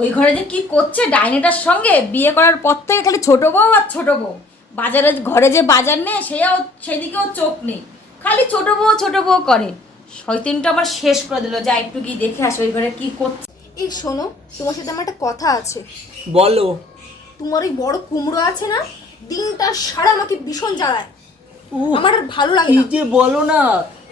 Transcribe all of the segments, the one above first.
ওই ঘরে যে কি করছে ডাইনিটার সঙ্গে বিয়ে করার পর থেকে খালি ছোট বউ আর ছোট বউ। বাজারে ঘরে যে বাজার নেই সেও সেদিকেও চোখ নেই। খালি ছোট বউ ছোট বউ করে। শয়তিনটা আমার শেষ করে দিল। যা একটু গিয়ে দেখে আসো ওই ঘরে কি করছে। এই শোনো তোমার সাথে আমার একটা কথা আছে। বলো। তোমার ওই বড় কুমড়ো আছে না দিনটা সারা আমাকে ভীষণ জ্বালায়। আমার আর ভালো লাগে না। যে বলো না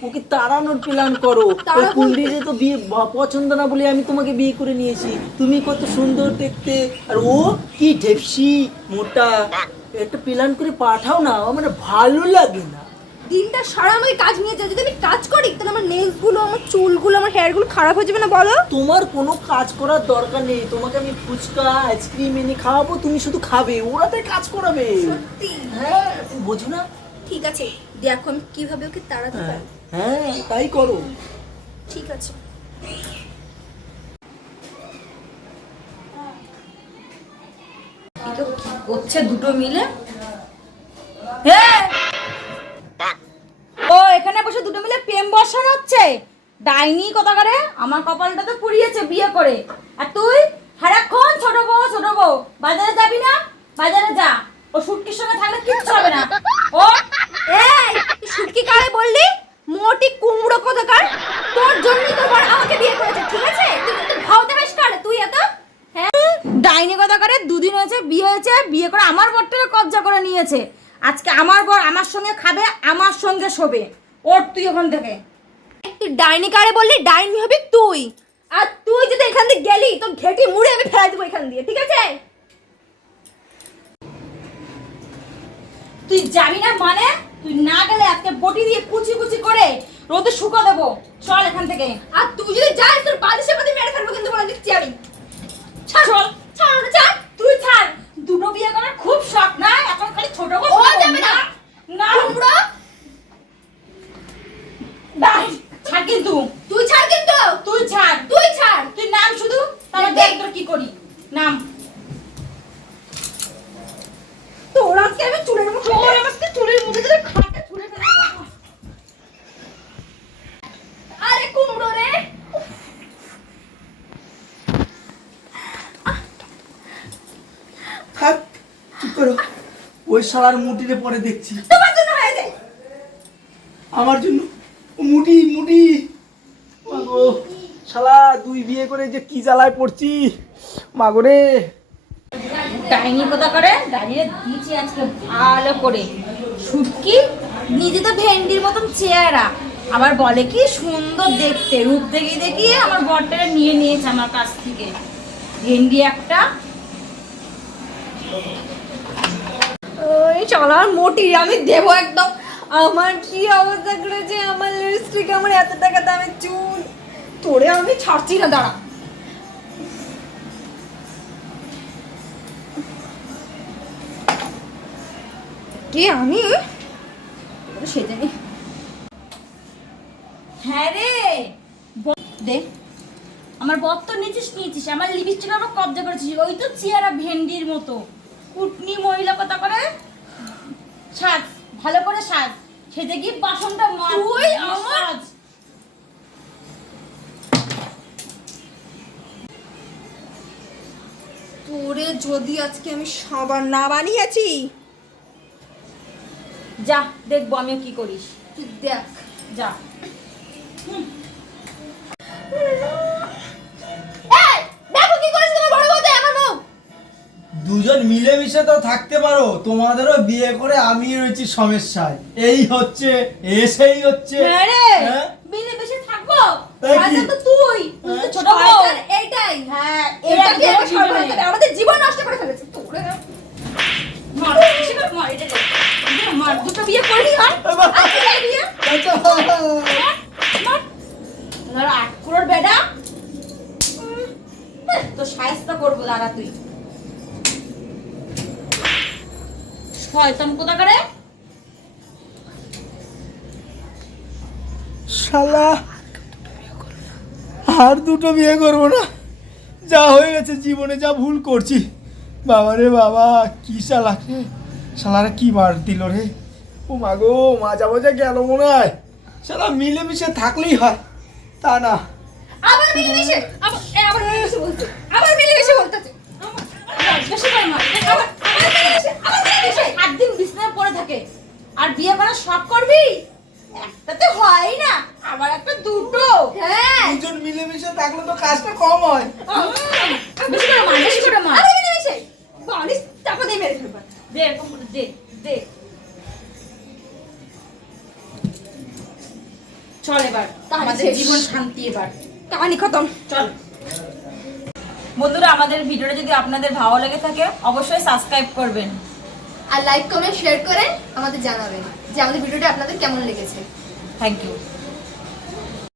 ওকে তাড়ানোর প্ল্যান করো। ওই তাড়া কুন্ডিতে তো বিয়ে পছন্দ না বলে আমি তোমাকে বিয়ে করে নিয়েছি। তুমি কত সুন্দর দেখতে। আর ও কি ঢেপসি মোটা। একটা প্ল্যান করে পাঠাও না আমার ভালো লাগে না। দিনটা সারা আমাকে কাজ নিয়ে যায়। যদি আমি কাজ করি তাহলে আমার নেলসগুলো আমার চুলগুলো আমার হেয়ারগুলো খারাপ হয়ে যাবে না বলো? তোমার কোনো কাজ করার দরকার নেই। তোমাকে আমি ফুচকা আইসক্রিম এনে খাওয়াবো তুমি শুধু খাবে। ওরাতে কাজ করাবে। সত্যি? হ্যাঁ বোঝো না। ঠিক আছে। দেখো আমি কীভাবে ওকে তাড়াতে হ্যাঁ। পারি হ্যাঁ তাই করো। ঠিক আছে। দুটো মিলে? ও এখানে বসে দুটো মিলে প্রেম বর্ষণ হচ্ছে? ডাইনি কথাকারে? আমার কপালটা তো পুড়িয়েছে বিয়ে করে। আর তুই? সারাক্ষণ ছোট বউ ছোট বউ? বাজারে যাবি না? বাজারে যা। ও সুটকির সঙ্গে থাকলে কিচ্ছু হবে না। ও তুই বললি? মোটি কুমড়ো কোথাকার? তোর জন্যই তো বর আমাকে বিয়ে করেছে, ঠিক আছে? তুই তো ভাও দেখাস কারে তুই এত হ্যাঁ? ডাইনি কথা করে দুদিন হয়েছে, বিয়ে হয়েছে, বিয়ে করে আমার বরটাকে কবজা করে নিয়েছে। আজকে আমার বর আমার সঙ্গে খাবে, আমার সঙ্গে শোবে। ওর তুই ওখান থেকে। তুই ডাইনি কারে বললি? ডাইনি হবি তুই। আর তুই যদি এখান দিয়ে গেলি তো ঘেটি মুড়ে আমি ফেলাই দেবো এখান দিয়ে, ঠিক আছে? তুই যাবি না মানে? তুই না গেলে আজকে বটি দিয়ে কুচি কুচি করে রোদে শুকা দেবো। চল এখান থেকে। আর তুই যদি যাস তোর বালিশে পাতি মেরে ফেলব কিন্তু বলে দিচ্ছি আমি। চল। ছাড়। ওটা ছাড়। তুই ছাড়। দুটো বিয়ে করার খুব শখ না? এখন খালি ছোট ও যাবে না। না? কুমড়ো। বাই ছাড় কিন্তু তুই ছাড় তুই ছাড় তুই নাম শুধু তাহলে দেখ। দেখ তোর কি করি নাম তোর আজকে আমি চুলের মুঠো তোর আমাকে চুলের মধ্যে ধরে খাটে ছুঁড়ে ফেলে দেবো। আরে কুমড়ো রে থাক চুপ করো। ওই শালার মুটিতে পরে দেখছি। তোমার জন্য হয়েছে আমার জন্য? ও মুটি মুটি। মাগো শালা দুই বিয়ে করে যে কি জ্বালায় পড়ছি? মাগো রে। ডাইনি কথা করে? দাঁড়িয়ে দিয়েছি আজকে ভালো করে। শুটকি নিজে তো ভেন্ডির মতন চেহারা। আবার বলে কি সুন্দর দেখতে। রূপ দেখিয়ে দেখিয়ে আমার বরটাকে নিয়ে নিয়েছে আমার কাছ থেকে। ভেন্ডি একটা চলার মোটি আমি দেবো একদম। আমার কি অবস্থা করেছে? আমার লিপস্টিক আমার এত টাকা দামের চুল। তোরে আমি ছাড়ছি না, দাঁড়া। কে আমি? ওরে সেজে নি। হ্যাঁ রে। দে। আমার বর তো নিয়েছিস নিয়েছিস। আমার লিপস্টিক আবার কবজা করেছিস। ওই তো চেহারা ভেন্ডির মতো। কুটনি মহিলা কথা করে সাজ ভালো করে সাজ। সেজে গিয়ে বাসনটা তুই আমার- তোরে যদি আজকে আমি সাবান না বানিয়েছি। যা দেখব আমিও কি করিস। তুই দেখ। যা। এই দুজন মিলেমিশে তো থাকতে পারো তোমাদেরও বিয়ে করে আমি রয়েছি সমস্যায়। এই হচ্ছে এসেই হচ্ছে। হ্যাঁ হ্যাঁ? মিলে থাকব? তাই তো তুই। তুই তো হ্যাঁ? ছোট এইটাই। হ্যাঁ এটা কি একদম একটা সর্বনাশ জীবনে। করে? আমাদের জীবন নষ্ট করে ফেলেছে। তোরে মার, বেশি করে মার, এটা দে। আর দুটো বিয়ে করব না। যা হয়ে গেছে জীবনে যা ভুল করছি। বাবা রে বাবা কি শালা রে? শালারা কী বার দিল রে? ও মা গো মাজা মজা গেল মনে হয়। শালা মিলেমিশে থাকলেই হয়। তা না। আবার মিলেমিশে? আবার আবার মিলেমিশে বলতে আবার মিলেমিশে বলতে আবার আবার মিলেমিশে বলছে করার শখ করবি? একটা তো হয় না আবার একটা দুটো। হ্যাঁ। দুজন মিলেমিশে থাকলে তো কাজটা কম হয়। বেশি করে মার বেশি করে মার। আরে মিলেমিশে বালিশ টাকা দিয়ে মেরে ফেলবা। দে এরকম করে দে দে। চল এবার আমাদের জীবন শান্তি এবার। কাহানি খতম। চল। বন্ধুরা আমাদের ভিডিওটা যদি আপনাদের ভালো লেগে থাকে অবশ্যই সাবস্ক্রাইব করবেন। আর লাইক কমেন্ট শেয়ার করে আমাদের জানাবেন যে আমাদের ভিডিওটা আপনাদের কেমন লেগেছে। Thank you